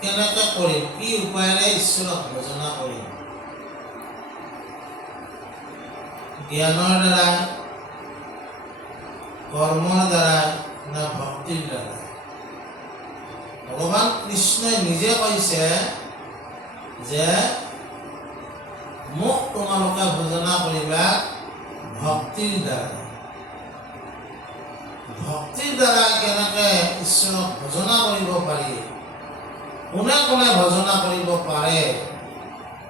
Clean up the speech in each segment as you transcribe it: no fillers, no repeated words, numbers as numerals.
কেনেকৈ কৰিম, কি উপায়েৰে ঈশ্বৰক ভজনা কৰিম? জ্ঞানৰ দ্বাৰাই, কৰ্মৰ দ্বাৰাই না ভক্তিৰ দ্বাৰাই? ভগৱান কৃষ্ণই নিজে কৈছে যে মোক তোমালোকে ভজনা কৰিবা ভক্তিৰ দ্বাৰা। ভক্তিৰ দ্বাৰা কেনেকৈ ঈশ্বৰক ভজনা কৰিব পাৰি, কোনে কোনে ভজনা কৰিব পাৰে,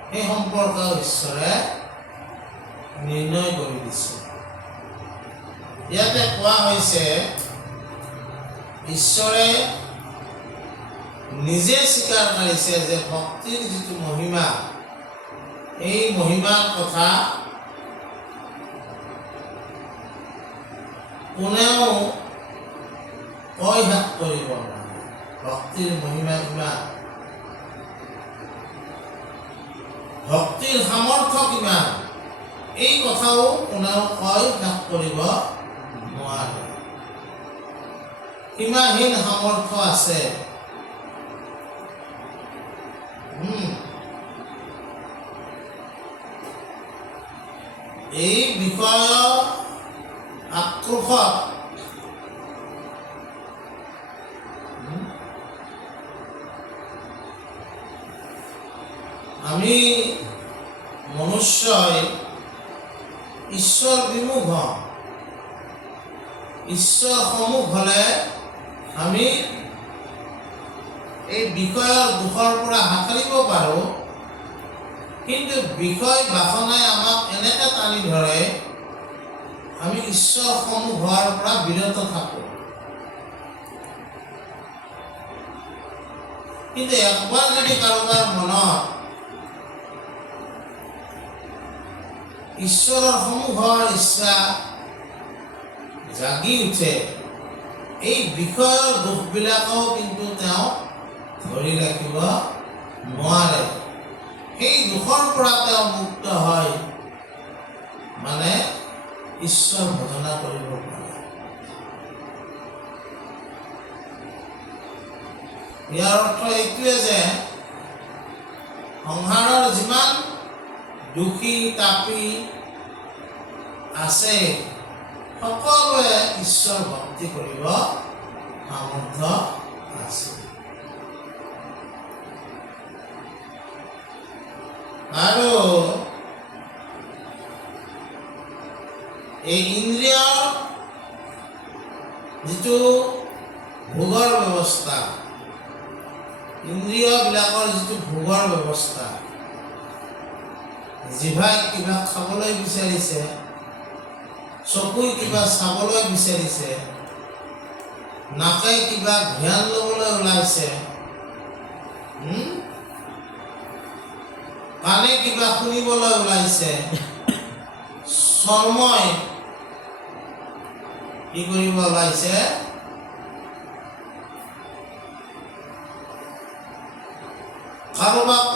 সেই সম্পৰ্কে ঈশ্বৰে নিৰ্ণয় কৰি দিছে। ইয়াতে কোৱা হৈছে ঈশ্বৰে নিজে স্বীকাৰ কৰিছে যে ভক্তিৰ যিটো মহিমা, এই মহিমাৰ কথা কোনেও কৈ শেষ কৰিব নোৱাৰে। ভক্তিৰ মহিমা কিমান, ভক্তিৰ সামৰ্থ্য কিমান, এই কথাও কোনেও কৈ শেষ কৰিব নোৱাৰে। সীমাহীন সামৰ্থ্য আছে। এই বিষয় আক্ৰোশত আমি মনুষ্যই ঈশ্বৰ বিমুখ হওঁ। ঈশ্বৰ সন্মুখ হ'লে আমি এই বিষয়ৰ দুখৰ পৰা হাত সাৰিব পাৰোঁ, কিন্তু বিষয় বাসনাই আমাক এনেকৈ টানি ধৰে আমি ঈশ্বৰ সন্মুখ হোৱাৰ পৰা বিৰত থাকোঁ। কিন্তু একবাৰ যদি কাৰোবাৰ মনত ঈশ্বৰৰ সন্মুখ হোৱাৰ ইচ্ছা জাগি উঠে, এই বিষয়ৰ দুখবিলাকো কিন্তু তেওঁ ধৰি ৰাখিব নোৱাৰে। সেই দুখৰ পৰা তেওঁ মুক্ত হয়, মানে ঈশ্বৰ ভজনা কৰিব পাৰে। ইয়াৰ অৰ্থ এইটোৱে যে সংসাৰৰ যিমান দুখী তাপী আছে সকলোৱে ঈশ্বৰ ভক্তি কৰিব সামৰ্থ্য আছে। আৰু এই ইন্দ্ৰিয় যিটো ভোগৰ ব্যৱস্থা, ইন্দ্ৰিয়বিলাকৰ যিটো ভোগৰ ব্যৱস্থা, জিভাই কিবা খাবলৈ বিচাৰিছে, চকুই কিবা চাবলৈ বিচাৰিছে, নাকে কিবা ধ্যান ল'বলৈ ওলাইছে, কাণে কিবা শুনিবলৈ ওলাইছে, চৰ্মই কি কৰিব ওলাইছে, কাৰোবাক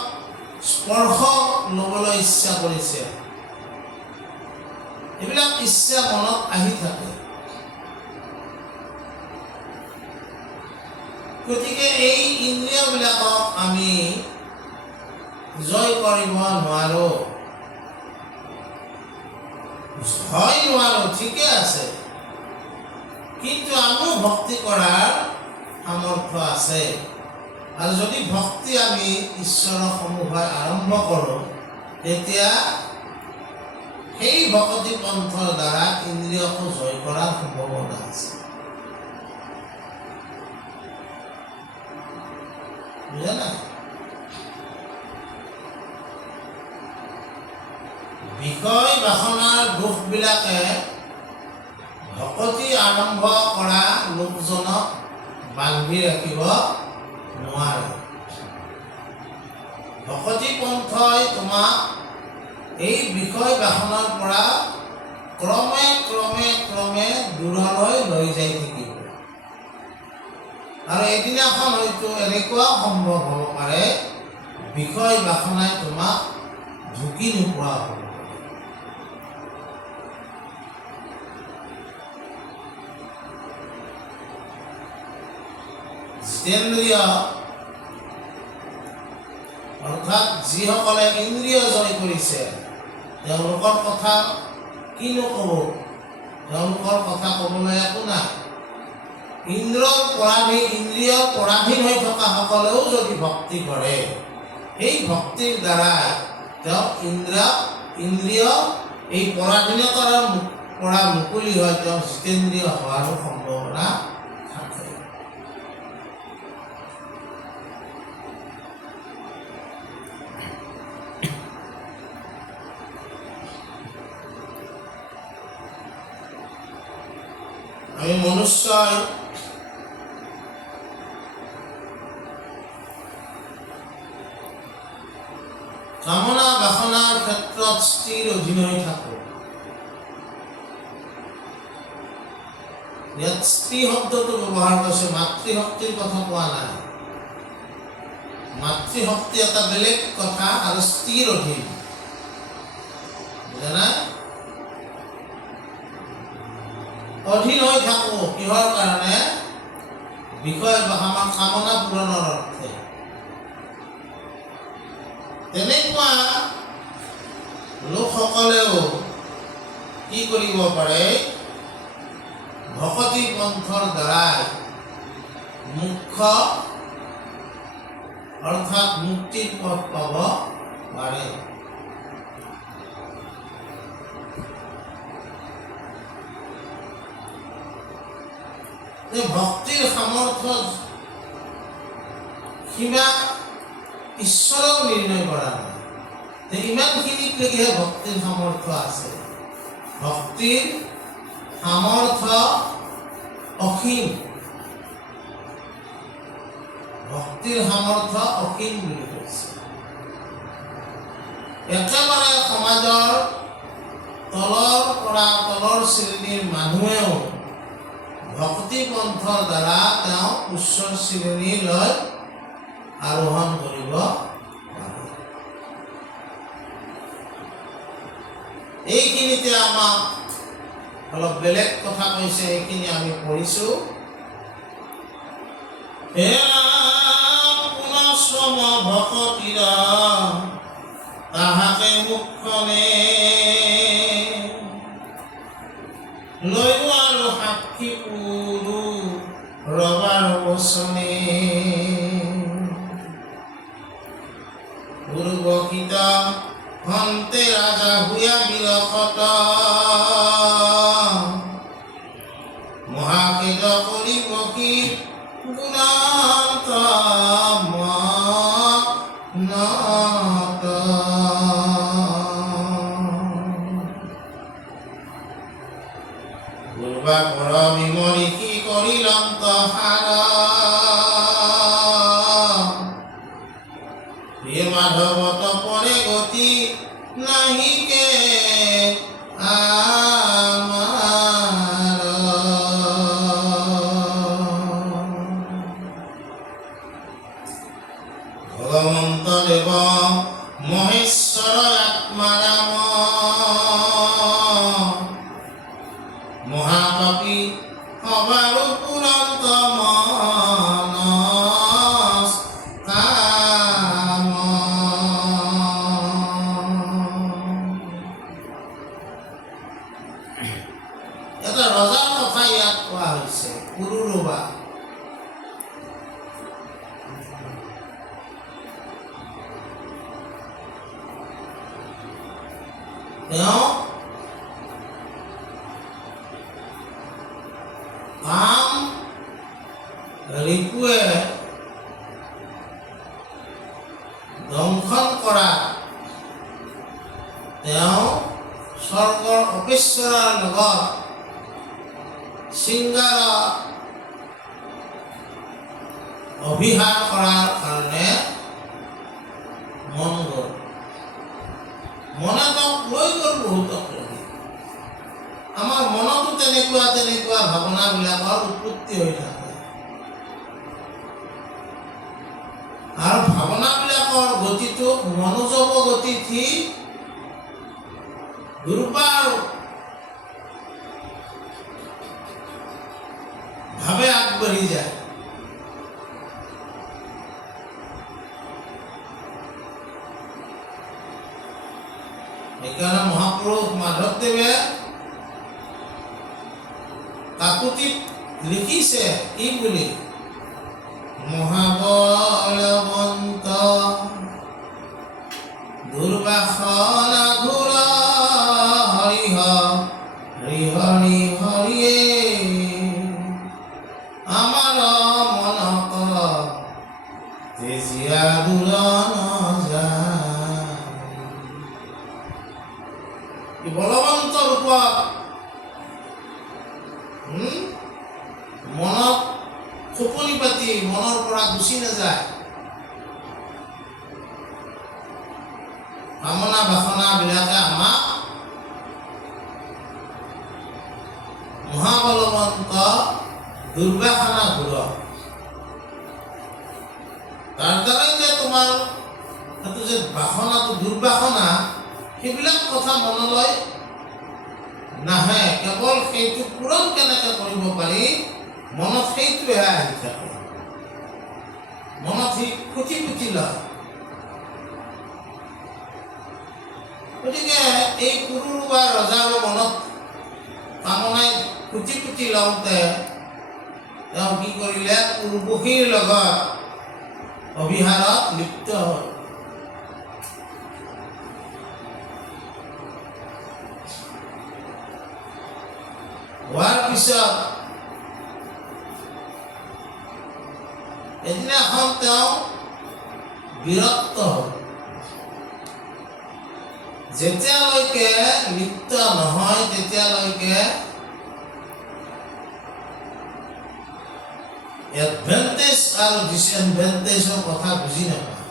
স্পৰ্শ ল'বলৈ ইচ্ছা কৰিছে। এইবিলাক ইচ্ছা মনত আহি থাকে। গতিকে এই ইন্দ্ৰিয়বিলাকক আমি জয় কৰিব নোৱাৰো। হয় নোৱাৰো, ঠিকে আছে, কিন্তু আমিও ভক্তি কৰাৰ সামৰ্থ্য আছে। আৰু যদি ভক্তি আমি ঈশ্বৰৰ সন্মুখত আৰম্ভ কৰোঁ, তেতিয়া সেই ভকতি পন্থৰ দ্বাৰা ইন্দ্ৰিয়কো জয় কৰাৰ সম্ভাৱনা আছে। বুজা নাই? বিষয় বাসনাৰ দুখবিলাকে ভকতি আৰম্ভ কৰা লোকজনক বান্ধি ৰাখিব নোৱাৰে। ভকতি পন্থই তোমাক এই বিষয় বাসনাৰ পৰা ক্ৰমে ক্ৰমে ক্ৰমে দূৰলৈ লৈ যাই থাকিব। আৰু এদিনাখন হয়তো এনেকুৱা সম্ভৱ হ'ব পাৰে বিষয় বাসনাই তোমাক ঢুকি নোপোৱা হ'ব। জিতেন্দ্ৰিয় অৰ্থাৎ যিসকলে ইন্দ্ৰিয় জয় কৰিছে তেওঁলোকৰ কথা কিনো ক'ব, তেওঁলোকৰ কথা ক'বলৈ একো নাই। ইন্দ্ৰিয় পৰাধীন হৈ থকা সকলেও যদি ভক্তি কৰে, এই ভক্তিৰ দ্বাৰাই তেওঁ ইন্দ্ৰিয় এই পৰাধীনতাৰ পৰা মুকলি হৈ তেওঁ জিতেন্দ্ৰিয় হোৱাৰো সম্ভাৱনা থাকে। আমি মনুষ্যই কামনা বাসনাৰ ক্ষেত্ৰত স্থিৰ অধীন হৈ থাকোঁ। ইয়াত স্ত্ৰী শব্দটো ব্যৱহাৰ কৰিছে, মাতৃশক্তিৰ কথা কোৱা নাই। মাতৃশক্তি এটা বেলেগ কথা আৰু স্থিৰ অধীন, বুজা নাই? অধীন হৈ থাকোঁ কিহৰ কাৰণে? বিষয় বা আমাৰ কামনা পূৰণৰ অৰ্থে। তেনেকুৱা লোকসকলেও কি কৰিব পাৰে? ভকতি পন্থৰ দ্বাৰাই মুখ্য অৰ্থাৎ মুক্তিৰ পথ পাব পাৰে। ভক্তিৰ সামৰ্থ্য সীমা ঈশ্বৰেও নিৰ্ণয় কৰা নাই। ইমানখিনিলৈকেহে ভক্তিৰ সামৰ্থ্য আছে। ভক্তিৰ সামৰ্থ্য অসীম, ভক্তিৰ সামৰ্থ্য অসীম বুলি কৈছে। একেবাৰে সমাজৰ তলৰ শ্ৰেণীৰ মানুহেও ভক্তি পন্থৰ দ্বাৰা তেওঁ উচ্চ শ্ৰেণীলৈ আৰোহণ কৰিব পাৰে। এইখিনিতে আমাক অলপ বেলেগ কথা কৈছে, এইখিনি আমি পঢ়িছোঁ। পুনঃশ্ৰম ভকতিৰা তাহাকে মুখনে লৈ আৰু সাক্ষী পুৰু ৰবাৰ বচনে পূৰ্বকৃত হন্তে ৰাজা হুয়া বিৰসত মহাকেদ কৰিব কি গুণান্ত মনত পূৰ্বা কৰ বিমৰি কি কৰিলন্ত সাৰ মাধৱত পৰে গতি নাহিকে আমাৰ ভগৱন্ত দেৱ মহেশ্বৰ আত্মাৰাম মহাকবি সবাৰো পুৰন্ত এটা ৰজাৰ কথা ইয়াত কোৱা হৈছে। পুৰুৰবা তেওঁ কাম ৰিপুৱে দংশন কৰা তেওঁ স্বৰ্গৰ অপেশ্বৰৰ লগত শৃংগাৰ অভিহাৰ কৰাৰ কাৰণে মন গ'ল। মনে তেওঁক লৈ গ'ল বহুতক লাগি। আমাৰ মনতো তেনেকুৱা ভাৱনাবিলাকৰ উৎপত্তি হৈ থাকে। আৰু ভাৱনাবিলাকৰ গতিটো মনোযোগ গতি ঠিক দুৰ্বাৰ ভাৱে আগবাঢ়ি যায়। সেইকাৰণে মহাপুৰুষ মাধৱদেৱে কাকুতিত লিখিছে কি বুলি, মহাবলৱন্ত দুৰ্বাসনা ঘোৰ হৰিহ হৰি হৰিয়ে আমাৰ মনক তেজিয়া দূৰ নযায়। বলৱন্ত ৰূপত মনত খোপনি পাতি মনৰ পৰা গুচি নাযায়। কামনা বাসনা বিলাকে আমাক মহাবলৱন্ত দুৰ্বাসনা ঘূৰ, তাৰ দ্বাৰাই যে তোমাৰ সেইটো যে বাসনাটো দুৰ্বাসনা, সেইবিলাক কথা মনলৈ নাহে। কেৱল সেইটো পূৰণ কেনেকৈ কৰিব পাৰি মনত সেইটোহে আহি থাকে, মনত সি খুটি পুতি লয়। গতিকে এই পুৰুষ বা ৰজাৰ মনত কামনাই খুটি পুতি লওঁতে তেওঁ কি কৰিলে, উৰ্বশীৰ লগত অভিহাৰত লিপ্ত হ'ল। হোৱাৰ পিছত এদিনাখন তেওঁ বিৰক্ত হ'ল। যেতিয়ালৈকে লিপ্ত নহয় তেতিয়ালৈকে এডভান্টেজ আৰু ডিসএডভান্টেজৰ কথা বুজি নাপায়।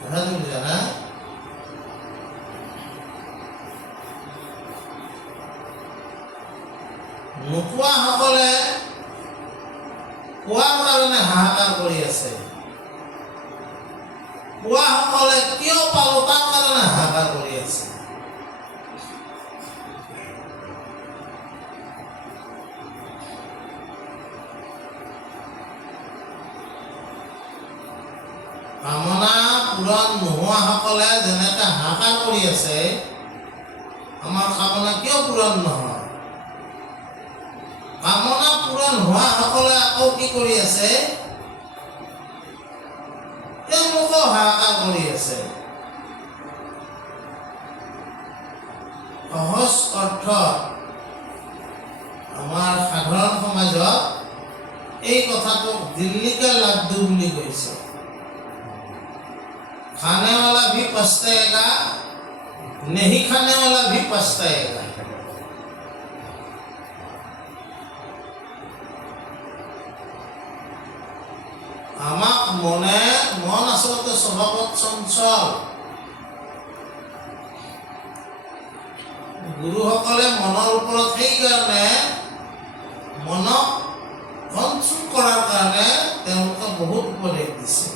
কথাটো বুজা না? নোপোৱাসকলে পোৱাৰ কাৰণে হাহাকাৰ কৰি আছে, পোৱাসকলে কিয় পালো তাৰ কাৰণে হাহাকাৰ কৰি আছে। কামনা পূৰণ নোহোৱাসকলে যেনেকৈ হাহাকাৰ কৰি আছে, আমাৰ কামনা কিয় পূৰণ নহয়? কামনা পূৰণ হোৱাসকলে আকৌ কি কৰি আছে? তেওঁলোকেও হাহাকাৰ কৰি আছে। সহজ অৰ্থ আমাৰ সাধাৰণ সমাজত এই কথাটোক দিল্লী কা লাড্ডু বুলি কৈছে। खाने वाला भी पछताएगा, नहीं खाने वाला भी पछताएगा। আমাক মন আচলতে স্বভাৱত চঞ্চল। গুৰুসকলে মনৰ ওপৰত সেইকাৰণে মনক কণ্ট্ৰল কৰাৰ কাৰণে তেওঁলোকে বহুত উপদেশ দিছে।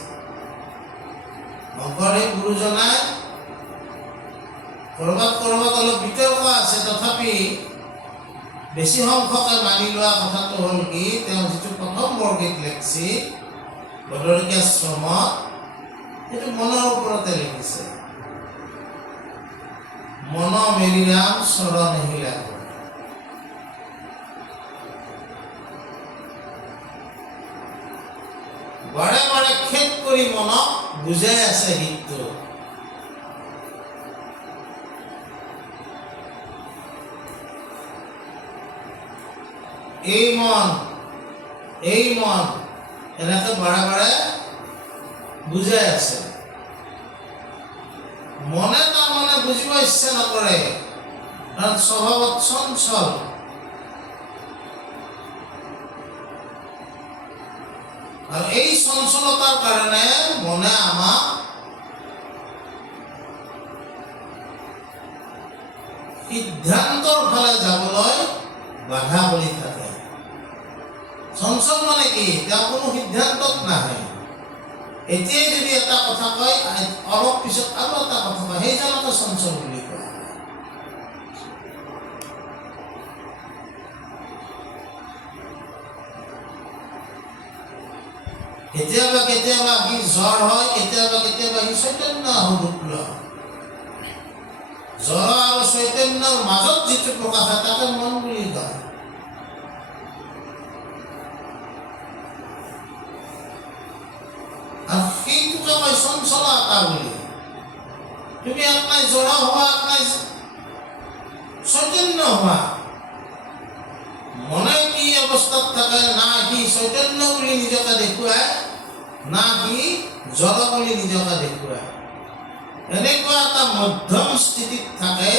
শংকৰদেৱ গুৰুজনাই কৰবাত অলপ বিতৰ্ক আছে, তথাপি বেছি সংখ্যকে মানি লোৱা কথাটো হ'ল কি, তেওঁ যিটো প্ৰথম বৰগীত লিখিছে বদৰকীয়া শ্ৰমত, সেইটো মনৰ ওপৰতে লিখিছে। মন মেৰি ৰাম চৰণ আহিলা। বাৰে বাৰে খেদ কৰি মনক বুজাই আছে গীতটো। এই মন এনেকে বাৰে বাৰে বুজাই আছে। মনে তাৰমানে বুজিব ইচ্ছা নকৰে, কাৰণ স্বভাৱত চঞ্চল। আৰু এই চঞ্চলতাৰ কাৰণে মনে আমাক সিদ্ধান্তৰ ফালে যাবলৈ বাধা কৰি থাকে। চঞ্চল মানে কি? তেওঁ কোনো সিদ্ধান্তত নাহে। এতিয়াই যদি এটা কথা কয়, অলপ পিছত আৰু এটা কথা কয়, সেইজনকে চঞ্চল বুলি কয়। কেতিয়াবা কেতিয়াবা সি জ্বৰ হয়, কেতিয়াবা কেতিয়াবা সি চৈতন্য ৰূপ লয়। জ্বৰ আৰু চৈতন্যৰ মাজত যিটো প্ৰকাশ হয় তাকে মন বুলি কয়। আৰু সেইটোকে কয় চঞ্চলতা বুলি। তুমি একলাই জ্বৰ হোৱা, একলাই চৈতন্য হোৱা। মনে কি অৱস্থাত থাকে, না সি চৈতন্য বুলি নিজকে দেখুৱায়, না সি জ্বৰ বুলি নিজকে দেখুৱায়। এনেকুৱা এটা মধ্যম স্থিতিত থাকে।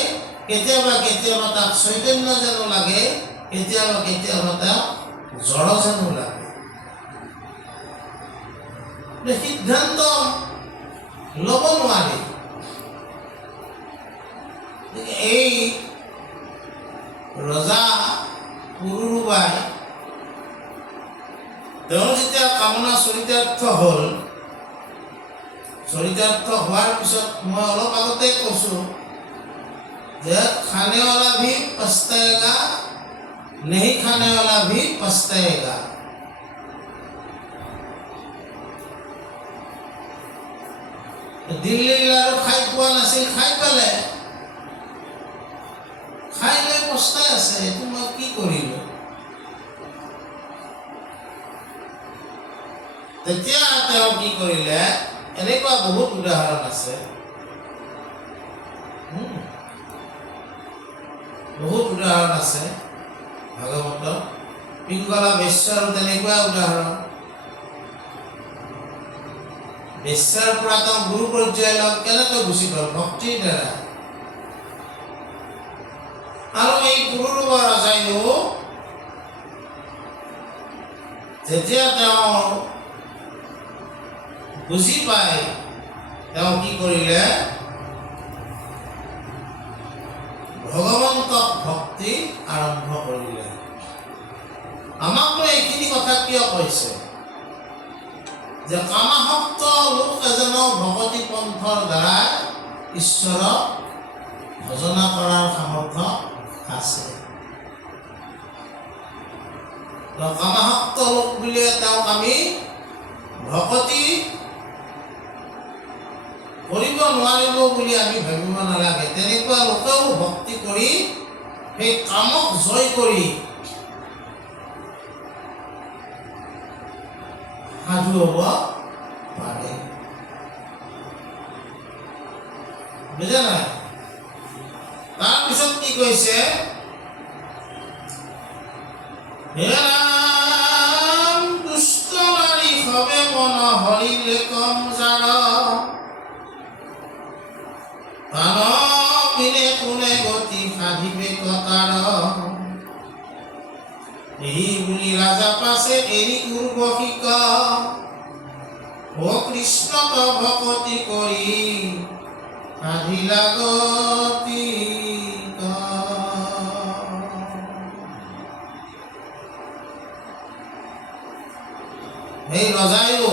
কেতিয়াবা কেতিয়াবা তাক চৈতন্য যেন লাগে, কেতিয়াবা কেতিয়াবা তাক জ্বৰ যেন লাগে। সিদ্ধান্ত ল'ব নোৱাৰি। এই ৰজা পুৰুৰবাই তেওঁৰ যেতিয়া কামনা চৰিতাৰ্থ হ'ল, চৰিতাৰ্থ হোৱাৰ পিছত মই অলপ আগতে কৈছোঁ যে খানেৱালা ভি পস্তায়েগা, নেহি খানেৱালা ভি পস্তায়েগা। দিল্লীৰ লাৰু খাই পোৱা নাছিল, খাই পালে, খাই লৈ পস্তাই আছে, এইটো মই কি কৰিলো। তেতিয়া তেওঁ কি কৰিলে, এনেকুৱা বহুত উদাহৰণ আছে, বহুত উদাহৰণ আছে ভাগৱতৰ। পিংগলা বেশ্যাৰো তেনেকুৱা উদাহৰণ। বেশ্যাৰ পৰা তেওঁ গুৰু পৰ্যায়লৈ কেনেকৈ গুচি গ'ল, ভক্তিৰ দ্বাৰা। আৰু এই পুৰুৰবা ৰজাইও যেতিয়া তেওঁ বুজি পায়, তেওঁ কি কৰিলে, ভগৱন্তক ভক্তি আৰম্ভ কৰিলে। আমাকতো এইখিনি কথা কিয় কৈছে যে কামাসক্ত লোক এজনৰ ভকতি পন্থৰ দ্বাৰা ঈশ্বৰক ভজনা কৰাৰ সামৰ্থ্য আছে। কামাসক্ত লোক বুলিয়ে তেওঁক আমি ভকতি কৰিব নোৱাৰিব বুলি আমি ভাবিব নালাগে। তেনেকুৱা লোকেও ভক্তি কৰি সেই কামক জয় কৰি সাধু হ'ব পাৰে। বুজা নাই? তাৰপিছত কি কৈছে, হে ৰাম দুষ্ট নাৰী সবে মন হৰিলে কম জাৰ, প্ৰাণ বিনে কোনে গতি সাধিবে কতাৰ, এই বুলি ৰাজা পাছে এৰি উৰ্বশিক, ও কৃষ্ণ ভকতি কৰি সাধিলা গতি। সেই ৰজাইও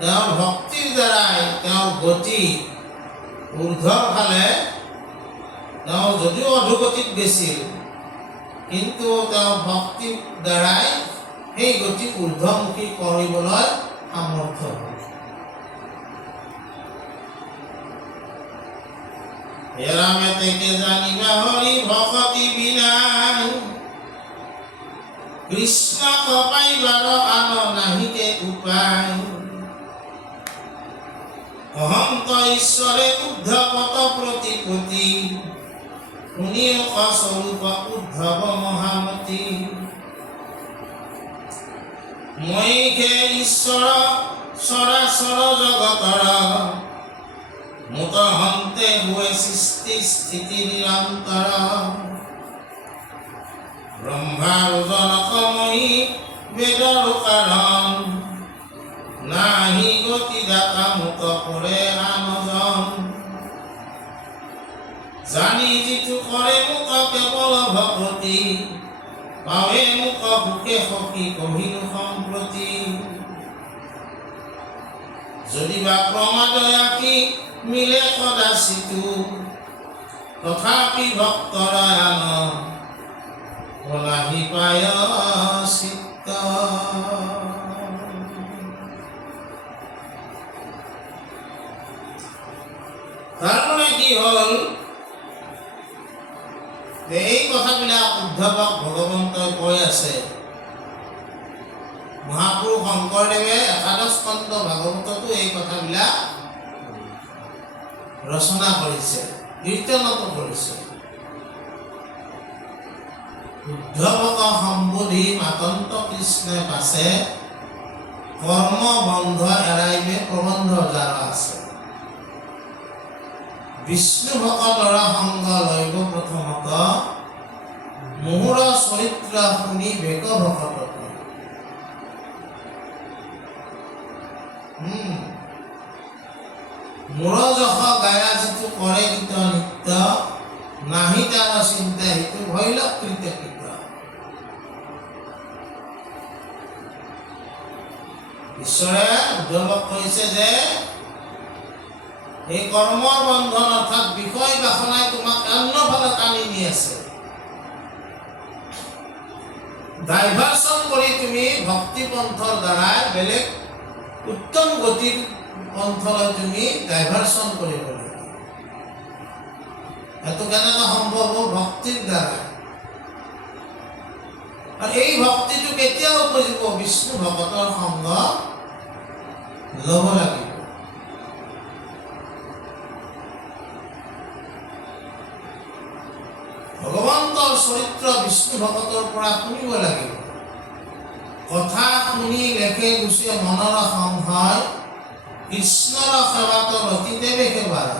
তেওঁৰ ভক্তিৰ দ্বাৰাই তেওঁৰ গতি ঊৰ্ধ্বৰ ফালে, তেওঁ যদিও অধোগতিত গৈছিল, কিন্তু তেওঁ ভক্তিৰ দ্বাৰাই সেই গতি ঊৰ্ধ্বমুখী কৰিবলৈ সামৰ্থ্য হ'ল। হেৰামে তেকে জানিবা হৰি ভকতি বিনাই, কৃষ্ণক পাইবাৰ আন নাহিকে উপায়, অহন্ত ঈশ্বৰে উদ্ধৱত প্ৰতিপতি, শুনিয়ক স্বৰূপ উদ্ধৱ মহামতি, মই হে ঈশ্বৰ চৰাচৰ জগতৰ, মুত হন্তে হৈ সৃষ্টি স্থিতি নিৰন্তৰ, ব্ৰহ্মাৰ জনকময়ী বেদৰ কাৰণ, নাহি গতি দাতা মুত কৰে আনজন, জানি যিটো কৰে মুত কেৱল ভকতি, পাৱে মুক সুখে সখী কহিলো সম্প্ৰতি, যদিবা ক্ৰমাদয়া কি মিলে কদাচিতো, তথাপি ভক্তৰ আন কলাহি পায় কথাবিলাক উদ্ধৱক ভগৱন্তই কৈ আছে। মহাপুৰুষ শংকৰদেৱে একাদশ স্কন্ধ ভাগৱততো এই কথাবিলাক ৰচনা কৰিছে, কীৰ্তনতো কৰিছে। উদ্ধৱক সম্বোধি মাতন্ত কৃষ্ণে পাছে, কৰ্ম বন্ধ এৰাইবে প্ৰবন্ধ যাৰ আছে। বিষ্ণু ভকতৰ সংগ লৈব প্ৰথমত, মোহৰ চৰিত্ৰ শুনি বেক ভকত। মূৰ যশ গায়া যিটো কৰে গীত নিত্য, নাহি তাৰ চিন্তা সিটো ভৈল কৃত কৃত। ঈশ্বৰে উদ্ধৱক কৈছে যে এই কৰ্মৰ বন্ধন অৰ্থাৎ বিষয় বাসনাই তোমাক অন্যফালে টানি নি আছে। ডাইভাৰচন কৰি তুমি ভক্তি পন্থৰ দ্বাৰাই বেলেগ উত্তম গতিৰ পন্থলৈ তুমি ডাইভাৰচন কৰিব লাগিব। এইটো কেনেকৈ সম্ভৱ হ'ব? ভক্তিৰ দ্বাৰা। আৰু এই ভক্তিটো কেতিয়া উপজিব? বিষ্ণু ভকতৰ সংগ ল'ব লাগিব। ভগৱন্তৰ চৰিত্ৰ বিষ্ণু ভকতৰ পৰা শুনিব লাগিব। কথা শুনি লেখে গুচি মনৰ সংশয়, কৃষ্ণৰ সেৱাত ৰতিতে বেশে বাৰ।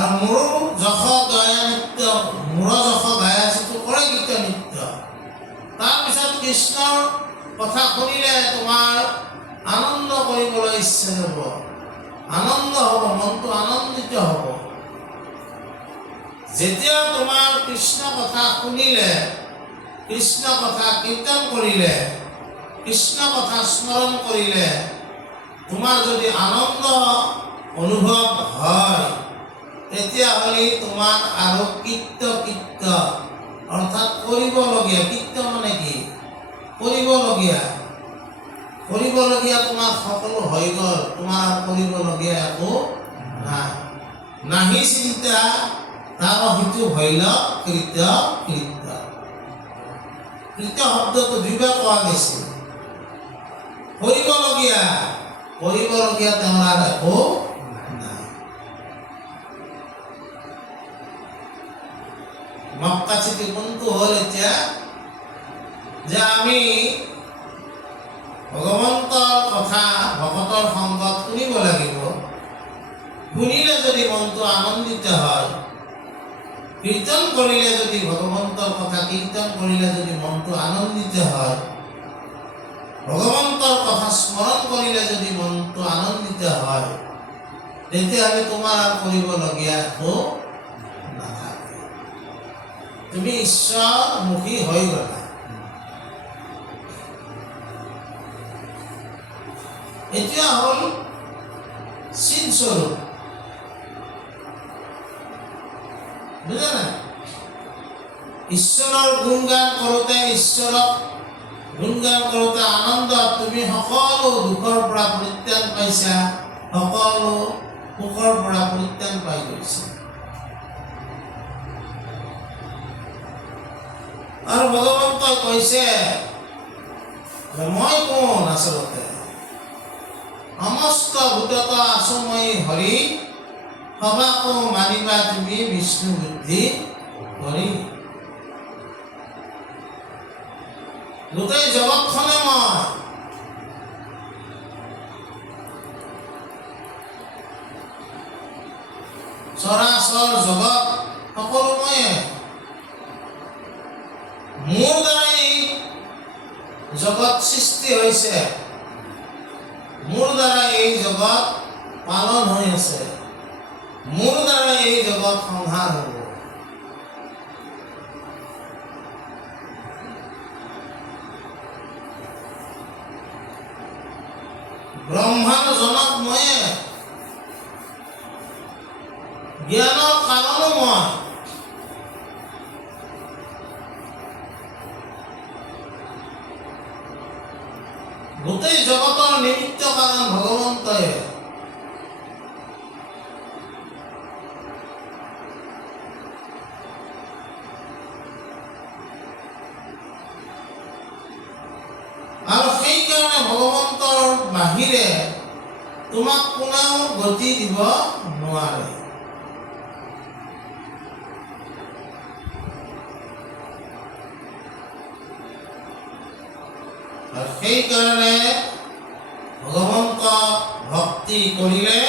আৰু মূৰ যশ গায়া নৃত্য, মূৰ যশ গায়া যিটো কৰে গীত নৃত্য, তাৰপিছত কৃষ্ণৰ কথা শুনিলে তোমাৰ আনন্দ কৰিবলৈ ইচ্ছা যাব, আনন্দ হ'ব, মনটো আনন্দিত হ'ব। যেতিয়া তোমাৰ কৃষ্ণ কথা শুনিলে, কৃষ্ণ কথা কীৰ্তন কৰিলে, কৃষ্ণ কথা স্মৰণ কৰিলে, তোমাৰ যদি আনন্দ অনুভৱ হয়, তেতিয়াহ'লে তোমাৰ আৰু কীৰ্ত অৰ্থাৎ কৰিবলগীয়া, কীৰ্ত মানে কি? কৰিবলগীয়া তোমাৰ সকলো হৈ গ'ল, তোমাৰ কৰিবলগীয়া একো নাই। নাহি চিন্তা তাৰ সেইটো ভৈল কৃত কৃত। কৃত শব্দটো দুইবাৰ কোৱা গৈছে। কৰিবলগীয়া তেওঁৰ একো নাই। মাপকাঠিটো কোনটো হ'ল এতিয়া? যে আমি ভগৱন্তৰ কথা ভকতৰ সংগত শুনিব লাগিব। শুনিলে যদি মনটো আনন্দিত হয়, কীৰ্তন কৰিলে যদি ভগৱন্তৰ কথা কীৰ্তন কৰিলে যদি মনটো আনন্দিত হয়, ভগৱন্তৰ কথা স্মৰণ কৰিলে যদি মনটো আনন্দিত হয়, তেতিয়াহ'লে তোমাৰ আৰু কৰিবলগীয়া একো নাথাকে। তুমি ঈশ্বৰমুখী হৈ গ'লা। এতিয়া হ'ল চিনস্বৰূপ। বুজা নাই? ঈশ্বৰৰ গুণগান কৰোঁতে, ঈশ্বৰক গুণগান কৰোঁতে আনন্দত তুমি সকলো দুখৰ পৰা পৰিত্ৰাণ পাইছা, সকলো সুখৰ পৰা পৰিত্ৰাণ পাই গৈছা। আৰু ভগৱন্তই কৈছে যে মই কোন? আচলতে সমস্ত ভূতত আছো মই হৰি, সবাকো মানিবা তুমি বিষ্ণু বুদ্ধি কৰি। গোটেই জগতখনে মই। চৰাচৰ জগত সকলো ময়ে। মোৰ দ্বাৰাই জগত সৃষ্টি হৈছে, মোৰ দ্বাৰা এই জগত পালন হৈ আছে, মোৰ দ্বাৰা এই জগত সংহাৰ হ'ব। ব্ৰহ্মাৰ জনক ময়ে, জ্ঞানৰ কাৰণো মই। গোটেই জগতৰ নিমিত্ত কাৰণ ভগৱন্তই। বাহিৰে তোমাক কোনেও গতি দিব নোৱাৰে। আৰু সেইকাৰণে ভগৱন্তক ভক্তি কৰিলে,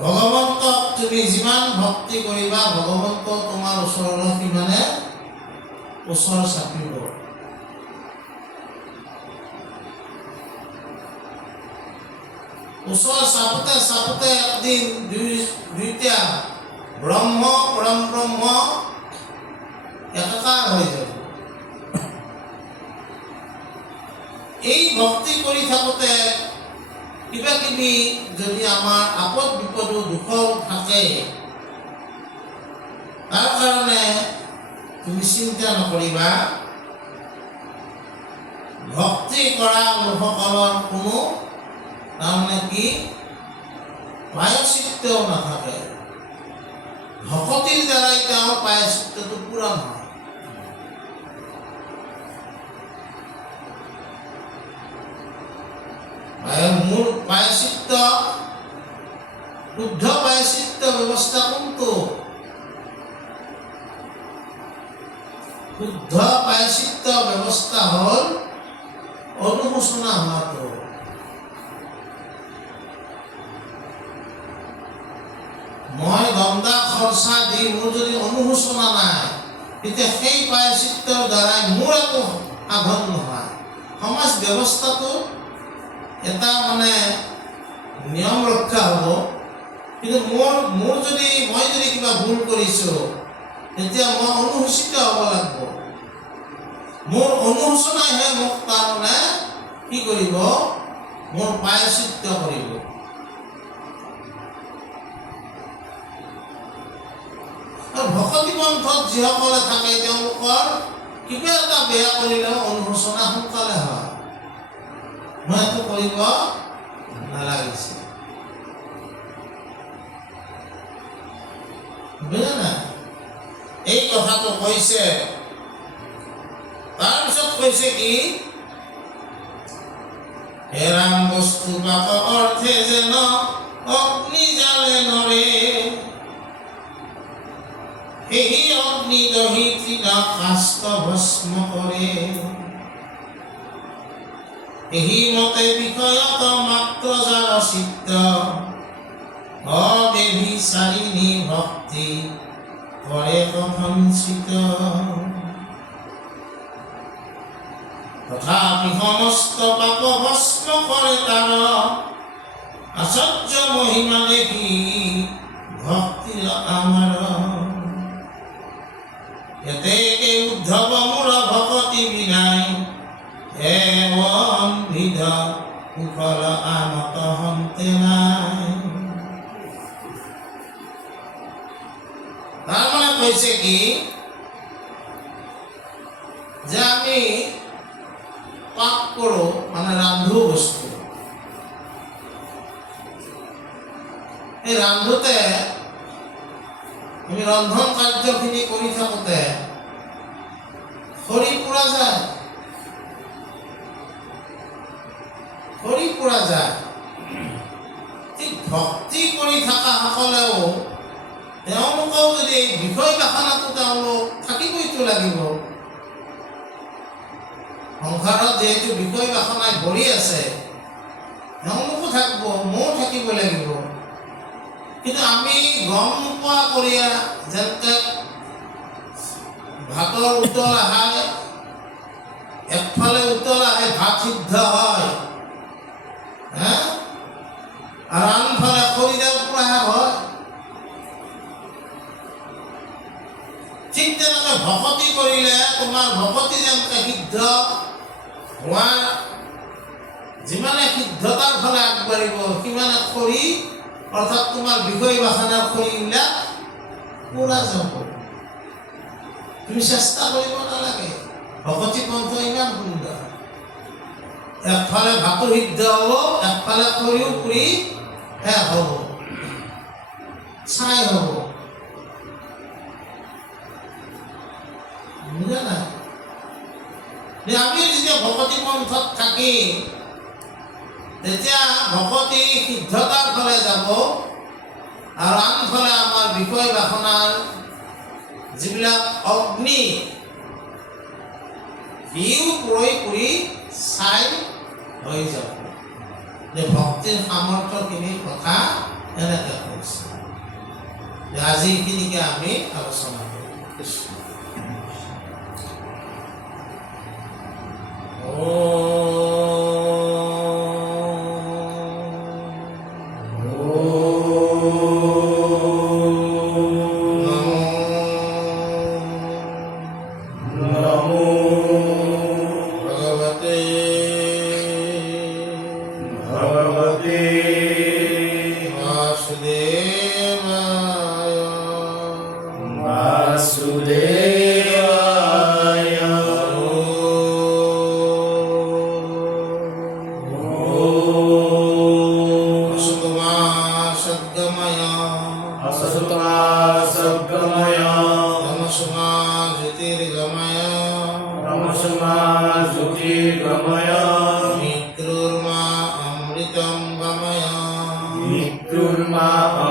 ভগৱন্তক তুমি যিমান ভক্তি কৰিবা ভগৱন্ত তোমাৰ ওচৰলৈ সিমানে ওচৰ চাপিব। ওচৰ চাপোতে চাপোতে একদিন দুইটা ব্ৰহ্ম পৰম ব্ৰহ্ম একাকাৰ হৈ যাব। এই ভক্তি কৰি থাকোতে কিবা কিবি যদি আমাৰ আপদ বিপদ দুখ থাকে, তাৰ কাৰণে তুমি চিন্তা নকৰিবা। ভক্তি কৰা লোকসকলৰ কোনো তাৰমানে কি প্ৰায়শ্চিত্তও নাথাকে। ভকতিৰ দ্বাৰাই তেওঁৰ প্ৰায়শ্চিত্তটো পূৰণ হয়। মোৰ প্ৰায়শ্চিত্ত শুদ্ধ প্ৰায়শ্চিত্ত ব্যৱস্থা কোনটো? শুদ্ধ প্ৰায়শ্চিত্ত ব্যৱস্থা হ'ল অনুশোচনা হোৱাটো। মই দণ্ডা খৰচা দি মোৰ যদি অনুশোচনা নাই, তেতিয়া সেই প্ৰায়শ্চিত্তৰ দ্বাৰাই মোৰ একো সাধন নহয়। সমাজ ব্যৱস্থাটো এটা মানে নিয়ম ৰক্ষা হ'ব, কিন্তু মই যদি কিবা ভুল কৰিছোঁ তেতিয়া মই অনুশোচিত হ'ব লাগিব। মোৰ অনুশোচনাইহে মোক তাৰমানে কি কৰিব? মোৰ প্ৰায়শ্চিত্ত কৰিব। আৰু ভকতি পন্থত যিসকলে থাকে তেওঁলোকৰ কিবা এটা বেয়া কৰিলেও অনুশোচনা সোনকালে হয়। মই এইটো কৰিব নালাগিছে, বুজা নাই? এই কথাটো কৈছে। তাৰপিছত কৈছে কি? হেৰাম বস্তু পাক অৰ্থে যেন অগ্নি জালে নৰে, সেই অগ্নি দহি তৃণা কাষ্ট ভস্ম কৰে। এই মতে বিষয়ত মাত্ৰ যাৰ চিত্ত, অব্যভিচাৰিণী ভক্তি কৰে কথঞ্চিত। তথাপি সমস্ত পাপ ভস্ম কৰে তাৰ, আশ্চৰ্য মহিমা দেখি ভক্তিৰ আমাৰ। এতেকে উদ্ধৱ মূৰ ভকতি বিনাই, এৱম বিধ কুফল আনত হন্তে নাই। তাৰমানে কৈছে কি যে আমি পাপ কৰোঁ, মানে ৰান্ধো বস্তু। এই ৰান্ধোতে আমি ৰন্ধন কাৰ্যখিনি কৰি থাকোতে খৰি পোৰা যায়, খৰি পোৰা যায়। ঠিক ভক্তি কৰি থকা সকলেও তেওঁলোকেও যদি এই বিষয় বাসনাটো তেওঁলোক থাকিবইতো লাগিব। সংসাৰত যিহেতু বিষয় বাসনাই ভৰি আছে, তেওঁলোকো থাকিব, ময়ো থাকিব লাগিব। কিন্তু আমি গম নোপোৱা কৰিয়া যেনেকে ভাতৰ উতল আহে, একফালে উতল আহে ভাত সিদ্ধ হয়, আৰু আনফালে খৰিডাল পোৰা হয়। ঠিক তেনেকৈ ভকতি কৰিলে তোমাৰ ভকতি যেনেকে সিদ্ধ হোৱাৰ, যিমানে সিদ্ধতাৰ ফালে আগবাঢ়িব সিমানে খৰি অৰ্থাৎ তোমাৰ বিষয় বাসনাৰ খৰিবিলাক পোৰা যাব। তুমি চেষ্টা কৰিব নালাগে। ভকতি পন্থ ইমান সুন্দৰ। একফালে ভাতো সিদ্ধ হ'ব, একফালে খৰিও পুৰি শেষ হ'ব, ছাই হ'ব। বুজা নাই? যে আমি যেতিয়া ভকতি পন্থত থাকি তেতিয়া ভকতি সিদ্ধতাৰ ফালে যাব আৰু আনফালে আমাৰ বিষয় বাসনাৰ যিবিলাক অগ্নি সিও প্ৰয়োগ কৰি চাই হৈ যাব যে ভক্তিৰ সামৰ্থ্যখিনিৰ কথা এনেকৈ কৈছে যে আজি এইখিনিকে আমি আলোচনা কৰিম কৃষ্ণ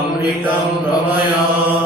Amritam Ramaya